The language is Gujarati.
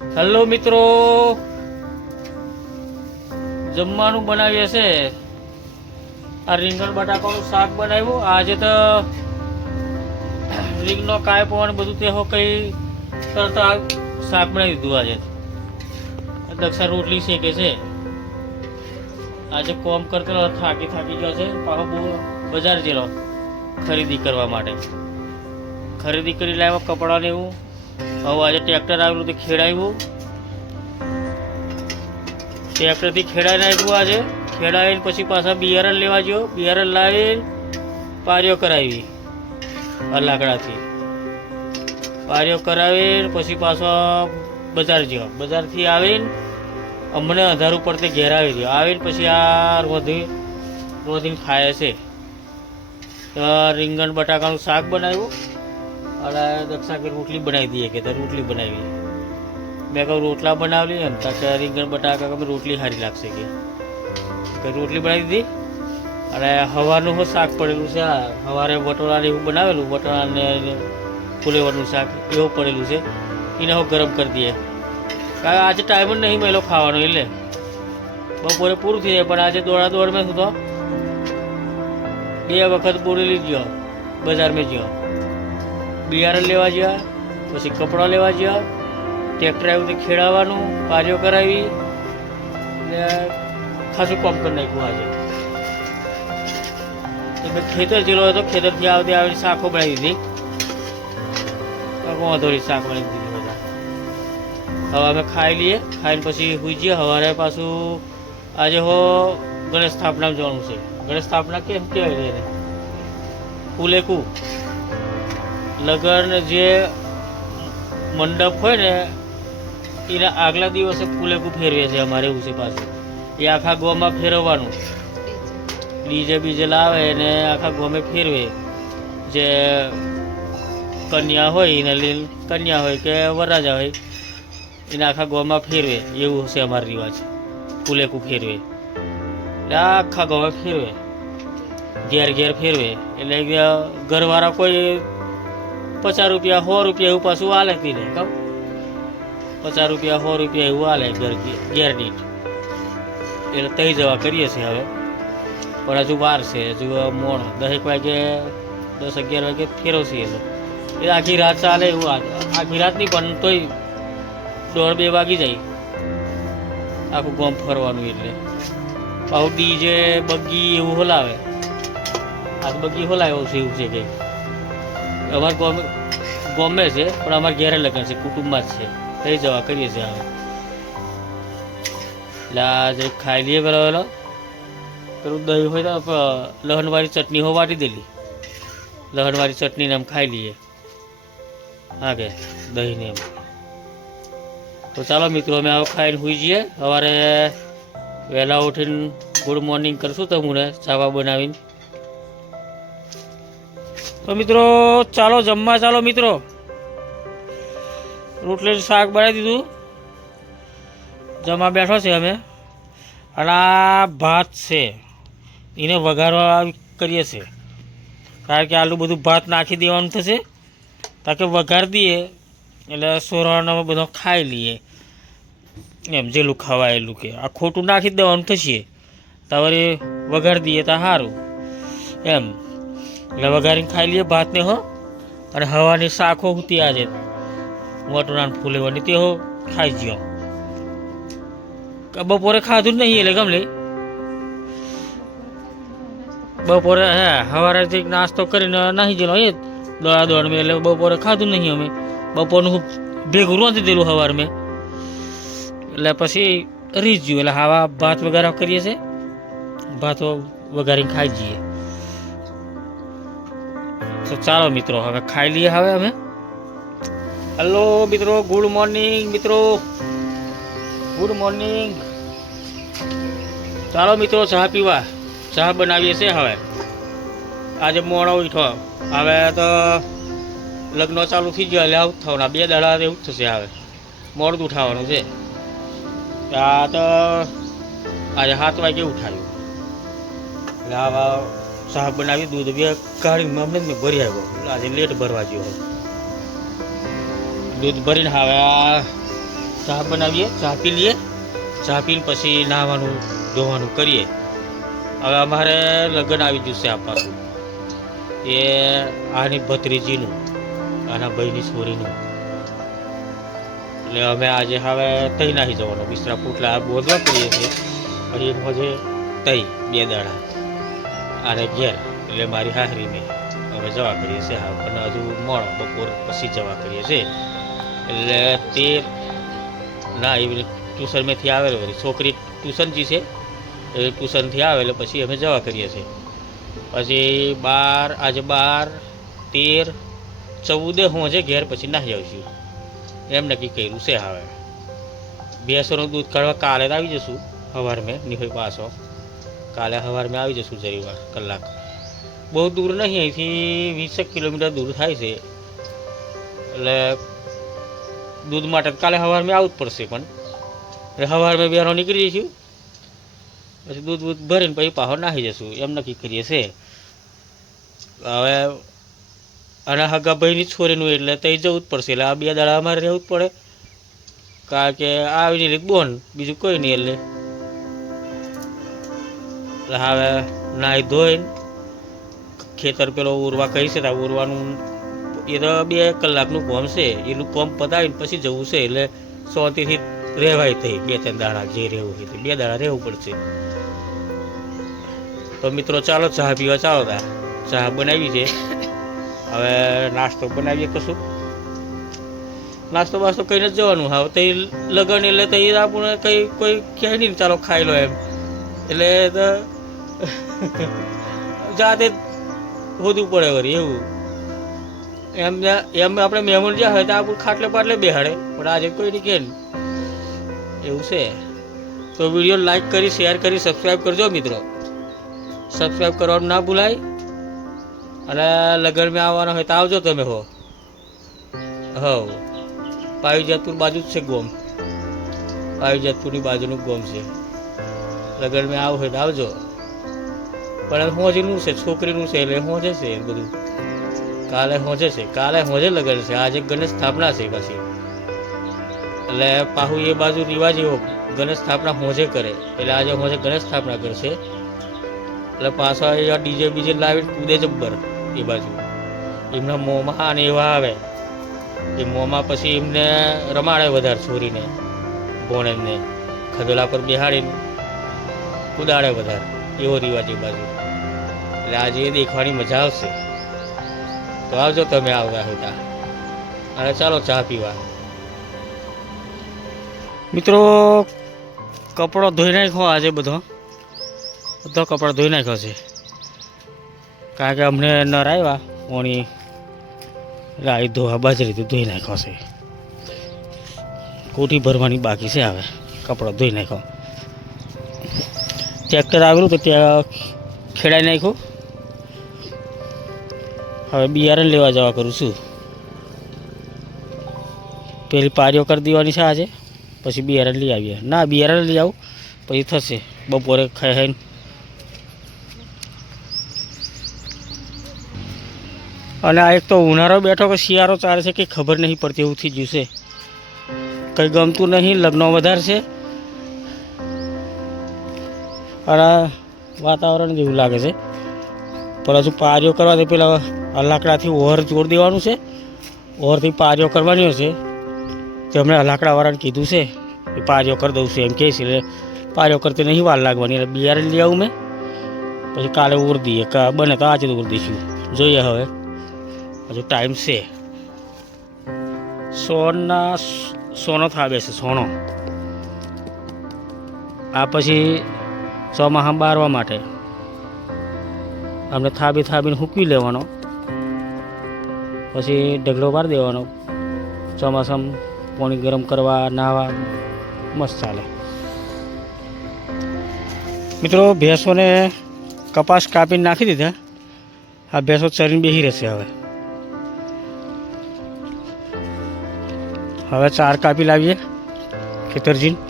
હેલો મિત્રો. જમવાનું બનાવીએ છે આ રીંગણ બટાકાનું શાક બનાવ્યું. આજે તો રીંગનો કાયપો અને બધું તે હો કઈ તરત શાક બનાવી દીધું આજે. દક્ષા રોટલી શેકે છે. આજે કોમ કરતો થાકી થાકી ગયો છે. પાછો બહુ બજાર જેલો ખરીદી કરવા માટે. ખરીદી કરી લાવ્યો કપડાં ને એવું. હવે આજે ટ્રેક્ટર આવેલું તે ખેડાવ્યું ટ્રેક્ટરથી ખેડાઈ નાખ્યું આજે. ખેડાવીને પછી પાછા બિયારણ લેવા ગયો. બિયારણ લાવીને પારીઓ કરાવી આ લાકડાથી પારીઓ કરાવીને પછી પાછો બજાર ગયો. બજારથી આવીને અમને અંધારું પડતે ઘેર આવી ગયો. આવીને પછી આ રોધી, રોધીને ખાય છે. તો રીંગણ, બટાકાનું શાક બનાવ્યું. અને દક્ષા કે રોટલી બનાવી દઈએ કે તારે રોટલી બનાવી. મેં કહું રોટલા બનાવી એમ તો કે રીંગણ બટાકા કે રોટલી સારી લાગશે કે. રોટલી બનાવી દીધી? અને હવાનું હું શાક પડેલું છે, આ સવારે વટોળા એવું બનાવેલું વટોળા ને ફુલેવરનું શાક, એવું પડેલું છે. એને હું ગરમ કરી દઈએ. કારણ આજે ટાઈમ જ નહીં મેલો ખાવાનો, એટલે. બપોરે પૂરું થઈ જાય, પણ આજે દોડા દોડ મેં શું તો? બે વખત બોરેલી ગયો બજારમાં ગયો. બિયારણ લેવા ગયા પછી કપડાં લેવા ગયા ટ્રેક્ટર આવ્યું તે ખેડાવવાનું પારીઓ કરાવી, ને ખાસું કામ કરી નાખ્યું આજે. મેં ખેતર જેલો હતો, ખેતરથી આવતી આવીને શાકો બનાવી દીધી. વાંધોરી શાક બનાવી દીધી બધા. હવે અમે ખાઈ લઈએ, ખાઈને પછી સુઈ જઈએ સવારે પાછું આજે હો ગણેશ સ્થાપના જવાનું છે. ગણેશ સ્થાપના કેમ કહેવાય એને? ફૂલેકું. લગન જે મંડપ હોય ને, એના આગલા દિવસે ફૂલેકું ફેરવે છે અમારે એવું છે પાછું એ આખા ગોમાં ફેરવવાનું. ડીજે બીજે લાવે અને આખા ગોમે ફેરવે. જે કન્યા હોય, એને લીલ કન્યા હોય કે વરરાજા હોય, એને આખા ગોમાં ફેરવે. એવું છે અમારો રિવાજ. ફૂલેકું ફેરવે. એટલે આખા ગોમાં ફેરવે. ઘેર ઘેર ફેરવે. એટલે ઘરવાળા કોઈ પચાસ રૂપિયા સો રૂપિયા એવું પાછું આલે પીને, કહું. પચાસ રૂપિયા સો રૂપિયા એવું હાલે ગેરની એટલે તઈ જવા કરીએ છીએ હવે. પણ હજુ વાર છે, હજુ મોણ દસેક વાગે, દસ અગિયાર વાગે ફેરવશે એટલે એ આખી રાત ચાલે એવું આખી રાત નહીં, પણ તોય દોઢ બે વાગી જાય. આખું ગામ ફરવાનું એટલે. પાછું ડીજે બગી એવું હોલાવે. આ બગી એવું છે એવું છે કે. અમારે ગોમે ગમે છે, પણ અમારે ઘેરે લગ્ન છે, કુટુંબમાં જ છે. થઈ જવા, કરીએ છીએ હવે. એટલે આજે ખાઈ લઈએ પેલા પેલો પેલું દહીં હોય તો લહનવાળી ચટણી હો વાટી દેલી. લહણવાળી ચટણીને આમ ખાઈ લઈએ. હા કે, દહીંને એમ. તો ચાલો મિત્રો, અમે હવે ખાઈને સુઈ જઈએ. સવારે વહેલા ઉઠીને ગુડ મોર્નિંગ કરશું તમને ચાવા બનાવીને. તો મિત્રો, ચાલો, જમવા ચાલો મિત્રો. રોટલી શાક બનાવી દીધું. જમવા બેઠો છે અમે. અને આ ભાત છે. એને વઘારવા કરીએ છીએ. કારણ કે આટલું બધું ભાત નાખી દેવાનું થશે. તાકે વઘાર દઈએ, એટલે સોરાનો બધો ખાઈ લઈએ. એમ જેલું ખવાયેલું કે. આ ખોટું નાખી દેવાનું થશે. તમારે વઘાર દઈએ તો સારું એમ. એટલે વઘારીને ખાઈ લઈએ ભાતને, હો. અને હવાની શાખો હોતી આજે. વટોરાન ફૂલેવાની તે હો. ખાઈ ગયો બપોરે ખાધું નહીં એટલે ગમલે બપોરે, હે સવારે જે નાસ્તો કરીને નાહી ગયેલો એ દોડા દોડ મેં એટલે બપોરે ખાધું નહીં અમે. બપોરનું ભેગું રોંધી દેલું સવાર મેં. એટલે પછી રીત જ્યું. એટલે હવા ભાત વગેરે કરીએ છીએ ભાત વઘારીને ખાઈ જઈએ. તો ચાલો મિત્રો, હવે ખાઈ લઈએ હવે અમે. હેલો મિત્રો ગુડ મોર્નિંગ મિત્રો. ગુડ મોર્નિંગ ચાલો મિત્રો, ચા પીવા. ચા બનાવીએ છીએ હવે. આજે મોડો ઉઠો હવે તો લગ્ન ચાલુ થઈ ગયો, એટલે આવું જ થવાના. બે દાડા એવું જ થશે હવે. મોડું જ ઉઠાવવાનું છે. આ તો આજે સાત વાગે ઉઠાયું. એટલે ચા બનાવી દૂધ બે કાઢી જ મેં ભરી આવ્યો આજે લેટ ભરવા ગયો દૂધ ભરીને હવે આ ચા બનાવીએ, ચા પી લઈએ. ચા પીને પછી નાહવાનું, ધોવાનું કરીએ. હવે અમારે લગ્ન આવી ગયું છે આ પાછું એ આની ભત્રીજીનું, આના ભાઈની છોરીનું. એટલે અમે આજે હવે તઈ નાહી જવાનું. બિસ્તરા પુટલા બોધવા કરીએ છીએ. પછી મજે તઈ, બે દાડા. આને ઘેર, એટલે મારી હાહરીને અમે જવા કરીએ છીએ હા અને હજુ મોડો બપોર પછી જવા કરીએ છીએ. એટલે તે ના એવી ટ્યુશનમાંથી આવેલો વળી. છોકરી ટ્યુશન જી છે. એ ટ્યુશનથી આવે એટલે પછી અમે જવા કરીએ છીએ. પછી બાર, આજે બાર, તેર, ચૌદે હું છે ઘેર પછી નાહી આવશું એમ નક્કી કર્યું છે હવે. ભેંસોનું દૂધ કાઢવા કાલે જ આવી જશું. સવાર મેં નિહોય પાછો. કાલે સવાર મેં આવી જશું જરી કલાક. બહુ દૂર નહીં, અહીંથી વીસેક કિલોમીટર દૂર થાય છે. એટલે દૂધ માટે કાલે સવાર મેં આવવું જ પડશે પણ. એટલે સવાર મેં બહેનો નીકળી જઈશું. પછી દૂધ બૂધ ભરીને પછી પાહો નાહી જશું. એમ નક્કી કરીએ છે. હવે અને હગા ભાઈની છોરીનું એટલે ત્યાં જવું જ પડશે. એટલે આ બે દાડા અમારે રહેવું જ પડે. કારણ કે આવીને લીક બોન, બીજું કોઈ નહીં એટલે. હવે નાહી ધોઈને ખેતર પેલો ઉરવા કહી છે ઉરવાનું એ તો બે કલાકનું કોમ છે. એનું કોમ પતાવીને પછી જવું છે એટલે શાંતિથી રહેવાય થઈ, બે ત્રણ દાડા જે રહેવું તે, બે દાડા રહેવું પડશે. તો મિત્રો ચાલો, ચા પીવા ચાલો તા. ચા બનાવી છે. હવે નાસ્તો બનાવીએ કશું. નાસ્તો બાસ્તો કહીને જ જવાનું. હવે તો લગન એટલે તો એ આપણને કંઈ કોઈ કહે નહીં ચાલો ખાઈ લો એમ. એટલે તો જાતે હોદવું પડે વરી, એવું. એમ એમ આપણે મહેમાન જ્યાં હોય તો આપણે ખાટલે પાટલે બેહાડે, પણ આજે કોઈ નહીં કે એવું છે. તો વીડિયો લાઈક કરી શેર કરી સબસ્ક્રાઈબ કરજો મિત્રો. સબસ્ક્રાઈબ કરવાનું ના ભૂલાય. અને લગ્નમાં આવવાના હોય તો આવજો તમે હો. હવ પાવીજતપુર બાજુ જ છે ગોમ. પાવીજતપુરની બાજુનું ગોમ છે. લગ્નમાં આવ હોય તો આવજો. પણ હોજનું છે, છોકરીનું છે એટલે હોજે છે એ બધું. કાલે હોજે છે, કાલે હોજે લગ્ન છે, આજે ગણેશ સ્થાપના છે પછી. એટલે પાહુ એ બાજુ રિવાજ એવો, ગણેશ સ્થાપના હોજે કરે, એટલે આજે હોજે ગણેશ સ્થાપના કરશે. એટલે પાછા એ ડીજે બીજે લાવી કૂદે જબ્બર એ બાજુ. એમના મોંમાં અને એવા આવે. એ મોંમાં પછી એમને રમાડે વધારે છોરીને ભોણેને ખદોલા પર બિહાડીને કુદાડે વધારે. એવો રિવાજ એ બાજુ એટલે આજે એ દેખવાની મજા આવશે. તો આવજો તમે આવતા હતા અને ચાલો ચા પીવા મિત્રો, કપડો ધોઈ નાખ્યો આજે બધો. બધો કપડો ધોઈ નાખ્યો છે. કારણ કે અમને નર આવ્યા ઓણી રાઈ ધોવા બાજરી ધોઈ નાખ્યો છે. કોઠી ભરવાની બાકી છે હવે, કપડો ધોઈ નાખ્યો. ટ્રેક્ટર આવેલું તો ત્યાં ખેડાઈ નાખ્યું. હવે બિયારણ લેવા જવા કરું છું. પેલી પારીઓ કરી દેવાની છે આજે, પછી બિયારણ લઈ આવીએ. ના, બિયારણ લઈ આવું, પછી થશે, બપોરે ખાઈ ખાઈને. અને આ એક તો ઉનાળો બેઠો કે શિયાળો ચાલે છે કંઈ ખબર નહીં પડતી, એવું થઈ ગયું કંઈ ગમતું નહીં, લગ્નો વધારે છે. અને વાતાવરણ જેવું લાગે છે. પણ હજુ પારીઓ કરવા પેલા લાકડાથી ઓહર જોડ દેવાનું છે. ઓહરથી પારીઓ કરવાની હશે. તે હમણાં લાકડાવાળાને કીધું છે એ પારીઓ કરી દઉં છું એમ કહે છે, એટલે પારીઓ કરતી નહીં વાર લાગવાની, એટલે બિયારણ લઈ આવું મેં. પછી કાલે ઉર દઈએ બને તો આજે ઉર દઈશું. જોઈએ હવે. હજુ ટાઈમ છે. સોના, સોનો થાબે છે, સોનો. આ પછી ચોમાહા બારવા માટે. આપણે થાબી થાબીને હૂકવી લેવાનો. પછી ઢગલો બાર દેવાનો. ચોમાસામાં પાણી ગરમ કરવા, નાહવા, મસ્ત ચાલે. મિત્રો, ભેંસોને કપાસ કાપીને નાખી દીધા. આ ભેંસો ચરીને બેસી રહેશે હવે. હવે ચાર કાપી લાવીએ ખેતરજીને.